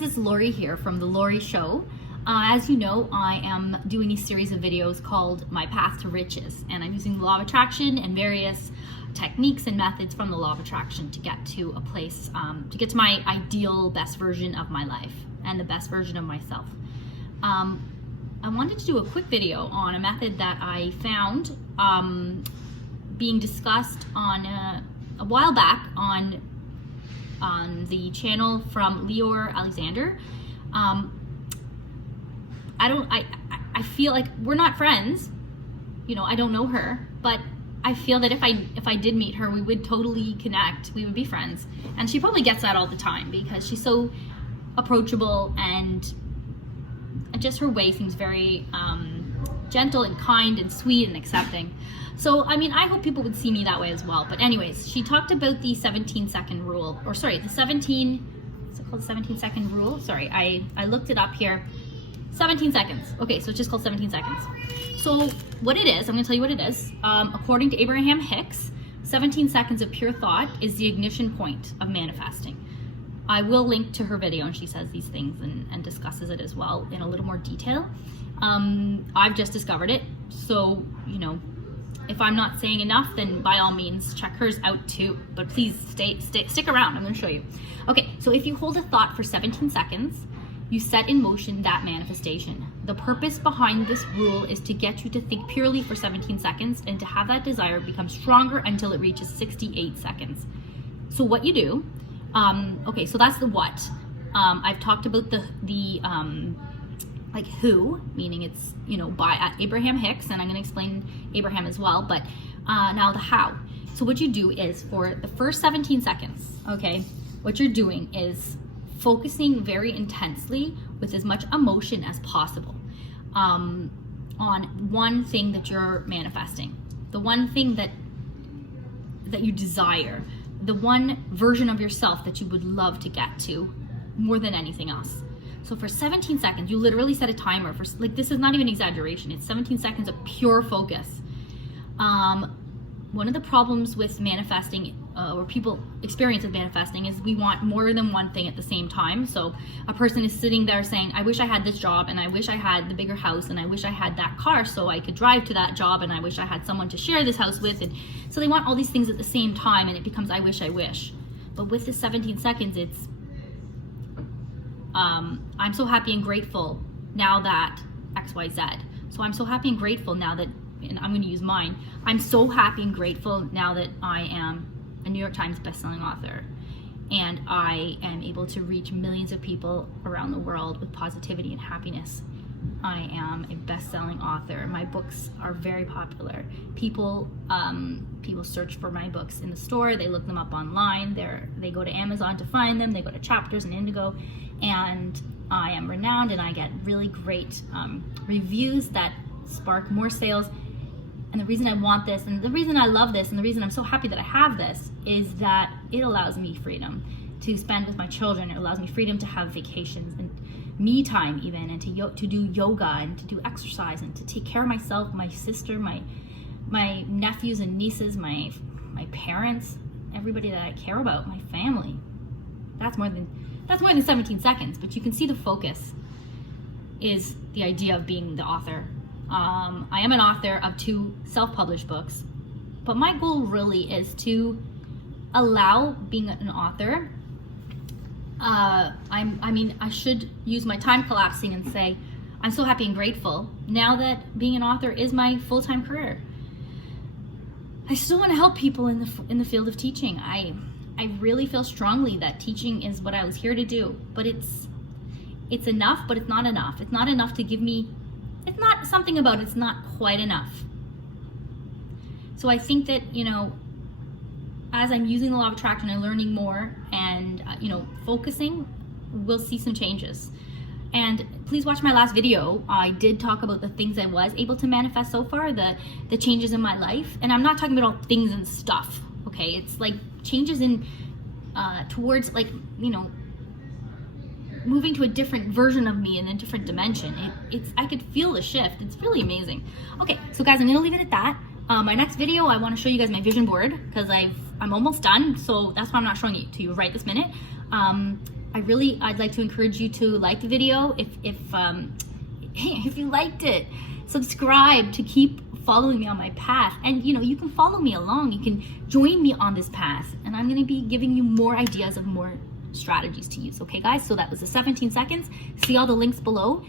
guys, it's Lori here from The Lori Show. As you know, I am doing a series of videos called My Path to Riches, and I'm using the law of attraction and various techniques and methods from the law of attraction to get to a place, to get to my ideal best version of my life and the best version of myself. I wanted to do a quick video on a method that I found being discussed on a while back on the channel from Leor Alexander. I feel like we're not friends, you know, I don't know her, but I feel that if I did meet her, we would totally connect, we would be friends. And she probably gets that all the time because she's so approachable, and just her way seems very gentle and kind and sweet and accepting. So, I mean, I hope people would see me that way as well. But anyways, she talked about the 17-second rule, or sorry, the 17-second rule? Sorry, I looked it up here. 17 seconds. Okay, so it's just called 17 seconds. So what it is, I'm gonna tell you what it is. According to Abraham Hicks, 17 seconds of pure thought is the ignition point of manifesting. I will link to her video, and she says these things and discusses it as well in a little more detail. I've just discovered it, so, you know, if I'm not saying enough, then by all means check hers out too, but please stick around. I'm going to show you. Okay, so if you hold a thought for 17 seconds, you set in motion that manifestation. The purpose behind this rule is to get you to think purely for 17 seconds and to have that desire become stronger until it reaches 68 seconds. So what you do, okay, so that's the what. I've talked about the like who, meaning it's, you know, by Abraham Hicks, and I'm going to explain Abraham as well, but now the how. So what you do is, for the first 17 seconds, okay, what you're doing is focusing very intensely with as much emotion as possible on one thing that you're manifesting, the one thing that you desire, the one version of yourself that you would love to get to more than anything else. So for 17 seconds, you literally set a timer for, like, this is not even exaggeration, it's 17 seconds of pure focus. One of the problems with manifesting, or people experience with manifesting, is we want more than one thing at the same time. So a person is sitting there saying, I wish I had this job, and I wish I had the bigger house, and I wish I had that car so I could drive to that job, and I wish I had someone to share this house with. And so they want all these things at the same time, and it becomes I wish, I wish. But with the 17 seconds, it's I'm so happy and grateful now that XYZ. So I'm so happy and grateful now that, and I'm going to use mine, I'm so happy and grateful now that I am a New York Times bestselling author, and I am able to reach millions of people around the world with positivity and happiness. I am a best-selling author. My books are very popular. People search for my books in the store. They look them up online. They go to Amazon to find them. They go to Chapters and Indigo, and I am renowned, and I get really great reviews that spark more sales. And the reason I want this, and the reason I love this, and the reason I'm so happy that I have this, is that it allows me freedom to spend with my children. It allows me freedom to have vacations and me time even, and to do yoga and to do exercise and to take care of myself, my sister, my nephews and nieces, my parents, everybody that I care about, my family. That's more than 17 seconds, but you can see the focus is the idea of being the author. I am an author of 2 self-published books, but my goal really is to allow being an author. I should use my time collapsing and say, I'm so happy and grateful now that being an author is my full-time career. I still want to help people in the field of teaching. I really feel strongly that teaching is what I was here to do, but it's enough, but it's not enough. It's not enough to give me, it's not something about it's not quite enough. So I think that, you know, as I'm using the law of attraction and learning more and, you know, focusing, we'll see some changes. And please watch my last video. I did talk about the things I was able to manifest so far, the changes in my life. And I'm not talking about all things and stuff, okay? It's like changes in, towards, like, you know, moving to a different version of me in a different dimension. I could feel the shift. It's really amazing. Okay, so guys, I'm gonna leave it at that. My next video, I want to show you guys my vision board because I'm almost done, so that's why I'm not showing it to you right this minute. I'd like to encourage you to like the video if you liked it. Subscribe to keep following me on my path, and you can follow me along. You can join me on this path, and I'm going to be giving you more ideas of more strategies to use. Okay, guys. So that was the 17 seconds. See all the links below.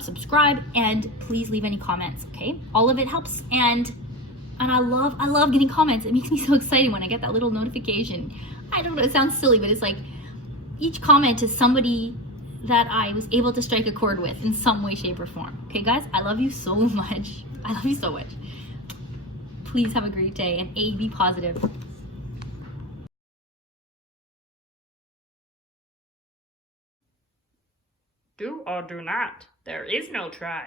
Subscribe, and please leave any comments. Okay, all of it helps, and I love getting comments. It makes me so excited when I get that little notification. I don't know, it sounds silly, but it's like each comment is somebody that I was able to strike a chord with in some way, shape, or form. Okay, guys, I love you so much. I love you so much. Please have a great day, and be positive. Do or do not. There is no try.